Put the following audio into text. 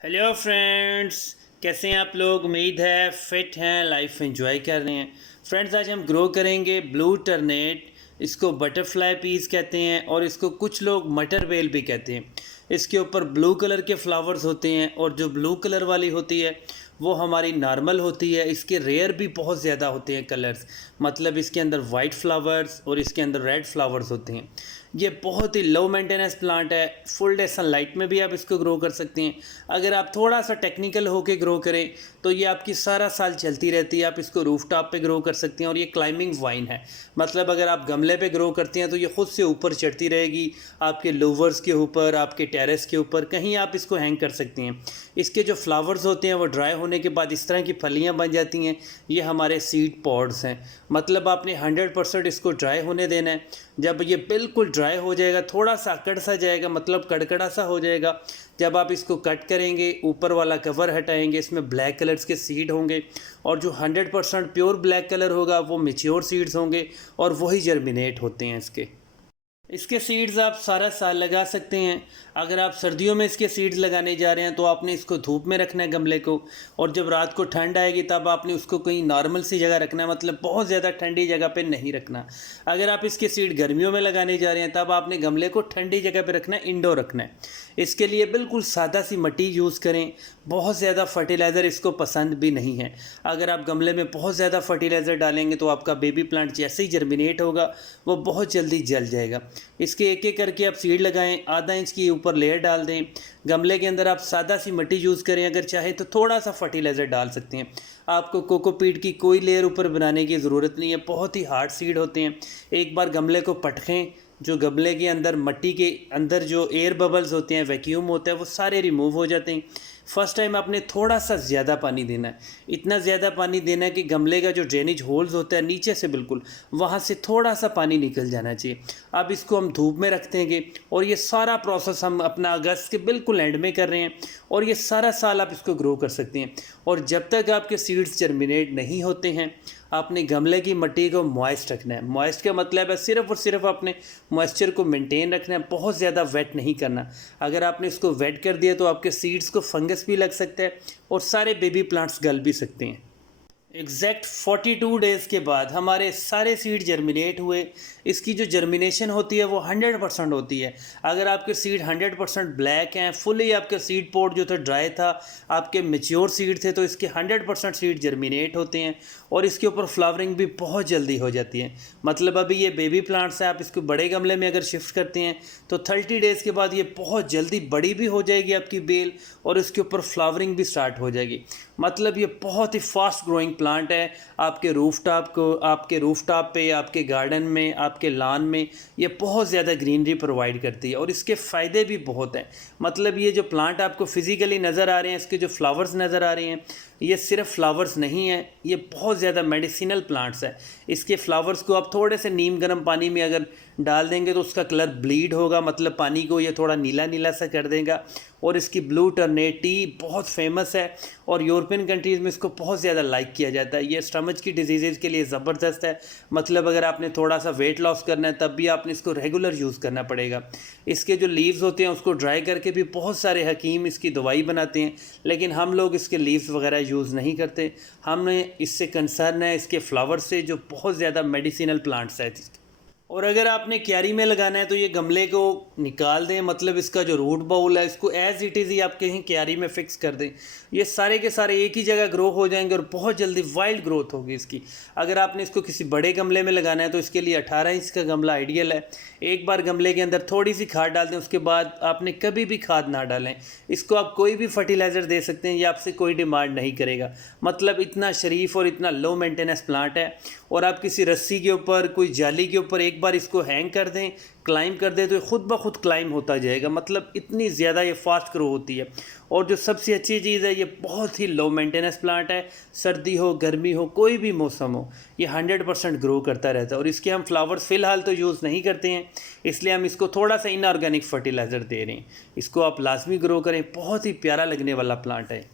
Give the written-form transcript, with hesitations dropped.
Hello friends, कैसे हैं आप लोग। उम्मीद है फिट हैं, लाइफ एंजॉय कर रहे हैं। फ्रेंड्स, आज हम ग्रो करेंगे ब्लू टर्नेट। इसको बटरफ्लाई पीस कहते हैं और इसको कुछ लोग मटर बेल भी कहते हैं। इसके ऊपर ब्लू कलर के फ्लावर्स होते हैं और जो ब्लू कलर वाली होती है वो हमारी नॉर्मल होती है। इसके रेयर भी बहुत ज़्यादा होते हैं कलर्स, मतलब इसके अंदर वाइट फ्लावर्स और इसके अंदर रेड फ्लावर्स होते हैं। ये बहुत ही लो मेंटेनेंस प्लांट है। फुल डे सनलाइट में भी आप इसको ग्रो कर सकते हैं। अगर आप थोड़ा सा टेक्निकल होके ग्रो करें तो ये आपकी सारा साल चलती रहती है। आप इसको रूफ टॉप पे ग्रो कर सकते हैं और ये क्लाइंबिंग वाइन है, मतलब अगर आप गमले पे ग्रो करते हैं तो ये खुद से ऊपर चढ़ती रहेगी, आपके लोवर्स के ऊपर, आपके टेरेस के ऊपर, कहीं आप इसको हैंग कर सकते हैं। इसके जो फ्लावर्स होते हैं वो ड्राई होने के बाद इस तरह की फलियाँ बन जाती हैं। ये हमारे सीड पॉड्स हैं, मतलब आपने 100% इसको ड्राई होने देना है। जब ये बिल्कुल ड्राई हो जाएगा, थोड़ा सा अकड़ सा जाएगा, मतलब कड़कड़ा सा हो जाएगा, जब आप इसको कट करेंगे, ऊपर वाला कवर हटाएंगे, इसमें ब्लैक कलर्स के सीड होंगे और जो 100% प्योर ब्लैक कलर होगा वो मैच्योर सीड्स होंगे और वही जर्मिनेट होते हैं। इसके सीड्स आप सारा साल लगा सकते हैं। अगर आप सर्दियों में इसके सीड्स लगाने जा रहे हैं तो आपने इसको धूप में रखना है गमले को, और जब रात को ठंड आएगी तब आपने उसको कहीं नॉर्मल सी जगह रखना है, मतलब बहुत ज़्यादा ठंडी जगह पे नहीं रखना। अगर आप इसके सीड गर्मियों में लगाने जा रहे हैं तब आपने गमले को ठंडी जगह पे रखना है, इंडोर रखना है। इसके लिए बिल्कुल सादा सी मिट्टी यूज़ करें। बहुत ज़्यादा फर्टिलाइज़र इसको पसंद भी नहीं है। अगर आप गमले में बहुत ज़्यादा फर्टिलाइज़र डालेंगे तो आपका बेबी प्लांट जैसे ही जर्मिनेट होगा वो बहुत जल्दी जल जाएगा। इसके एक एक करके आप सीड लगाएं, आधा इंच की ऊपर लेयर डाल दें। गमले के अंदर आप सादा सी मिट्टी यूज़ करें, अगर चाहे तो थोड़ा सा फर्टिलाइज़र डाल सकते हैं। आपको कोकोपीट की कोई लेयर ऊपर बनाने की ज़रूरत नहीं है, बहुत ही हार्ड सीड होते हैं। एक बार गमले को पटखें, जो गमले के अंदर मिट्टी के अंदर जो एयर बबल्स होते हैं, वैक्यूम होता है, वो सारे रिमूव हो जाते हैं। फर्स्ट टाइम आपने थोड़ा सा ज़्यादा पानी देना है, इतना ज़्यादा पानी देना है कि गमले का जो ड्रेनेज होल्स होता है नीचे से बिल्कुल वहाँ से थोड़ा सा पानी निकल जाना चाहिए। अब इसको हम धूप में रख देंगे और ये सारा प्रोसेस हम अपना अगस्त के बिल्कुल एंड में कर रहे हैं और ये सारा साल आप इसको ग्रो कर सकते हैं। और जब तक आपके सीड्स जर्मिनेट नहीं होते हैं आपने गमले की मिट्टी को मॉइस्ट रखना है। मॉइस्ट का मतलब है सिर्फ़ और सिर्फ आपने मॉइस्चर को मेंटेन रखना है, बहुत ज़्यादा वेट नहीं करना। अगर आपने इसको वेट कर दिया तो आपके सीड्स को फंगस भी लग सकता है और सारे बेबी प्लांट्स गल भी सकते हैं। एग्जैक्ट 42 डेज़ के बाद हमारे सारे सीड जर्मिनेट हुए। इसकी जो जर्मिनेशन होती है वो 100% होती है। अगर आपके सीड 100% ब्लैक हैं, फुली आपका सीड पोर्ट जो था ड्राई था, आपके मेच्योर सीड थे, तो इसके 100% सीड जर्मिनेट होते हैं और इसके ऊपर फ्लावरिंग भी बहुत जल्दी हो जाती है। मतलब अभी ये बेबी प्लांट्स है, आप इसको बड़े गमले में अगर शिफ्ट करते हैं तो 30 डेज़ के बाद ये बहुत जल्दी बड़ी भी हो जाएगी आपकी बेल और इसके ऊपर फ्लावरिंग भी स्टार्ट हो जाएगी। मतलब ये बहुत ही फास्ट ग्रोइंग प्लांट है। आपके रूफटॉप पे, आपके गार्डन में, आपके लॉन में ये बहुत ज़्यादा ग्रीनरी प्रोवाइड करती है और इसके फ़ायदे भी बहुत हैं। मतलब ये जो प्लांट आपको फिज़िकली नज़र आ रहे हैं, इसके जो फ्लावर्स नज़र आ रहे हैं, ये सिर्फ फ्लावर्स नहीं है, ये बहुत ज़्यादा मेडिसिनल प्लांट्स है। इसके फ्लावर्स को आप थोड़े से नीम गर्म पानी में अगर डाल देंगे तो उसका कलर ब्लीड होगा, मतलब पानी को ये थोड़ा नीला नीला सा कर देगा। और इसकी ब्लू टर्नेट टी बहुत फेमस है और यूरोपियन कंट्रीज़ में इसको बहुत ज़्यादा लाइक किया जाता है। ये स्टमच की डिजीज़ के लिए ज़बरदस्त है, मतलब अगर आपने थोड़ा सा वेट लॉस करना है तब भी आपने इसको रेगुलर यूज़ करना पड़ेगा। इसके जो लीव्स होते हैं उसको ड्राई करके भी बहुत सारे हकीम इसकी दवाई बनाते हैं, लेकिन हम लोग इसके लीव्स वगैरह यूज़ नहीं करते। हमें इससे कंसर्न है इसके फ्लावर से, जो बहुत ज़्यादा मेडिसिनल प्लांट्स है। और अगर आपने क्यारी में लगाना है तो ये गमले को निकाल दें, मतलब इसका जो रूट बाउल है इसको एज़ इट इज़ ही आप कहीं क्यारी में फ़िक्स कर दें। ये सारे के सारे एक ही जगह ग्रो हो जाएंगे और बहुत जल्दी वाइल्ड ग्रोथ होगी इसकी। अगर आपने इसको किसी बड़े गमले में लगाना है तो इसके लिए 18 इंच का गमला आइडियल है। एक बार गमले के अंदर थोड़ी सी खाद डाल दें, उसके बाद आपने कभी भी खाद ना डालें। इसको आप कोई भी फर्टिलाइज़र दे सकते हैं, ये आपसे कोई डिमांड नहीं करेगा। मतलब इतना शरीफ और इतना लो मेंटेनेंस प्लांट है। और आप किसी रस्सी के ऊपर, कोई जाली के ऊपर एक बार इसको हैंग कर दें, क्लाइंब कर दें, तो ये खुद ब खुद क्लाइंब होता जाएगा। मतलब इतनी ज़्यादा ये फास्ट ग्रो होती है। और जो सबसे अच्छी चीज़ है, ये बहुत ही लो मेंटेनेंस प्लांट है। सर्दी हो, गर्मी हो, कोई भी मौसम हो, ये 100% ग्रो करता रहता है। और इसके हम फ्लावर्स फ़िलहाल तो यूज़ नहीं करते हैं, इसलिए हम इसको थोड़ा सा इनऑर्गेनिक फर्टिलाइज़र दे रहे हैं। इसको आप लाजमी ग्रो करें, बहुत ही प्यारा लगने वाला प्लांट है।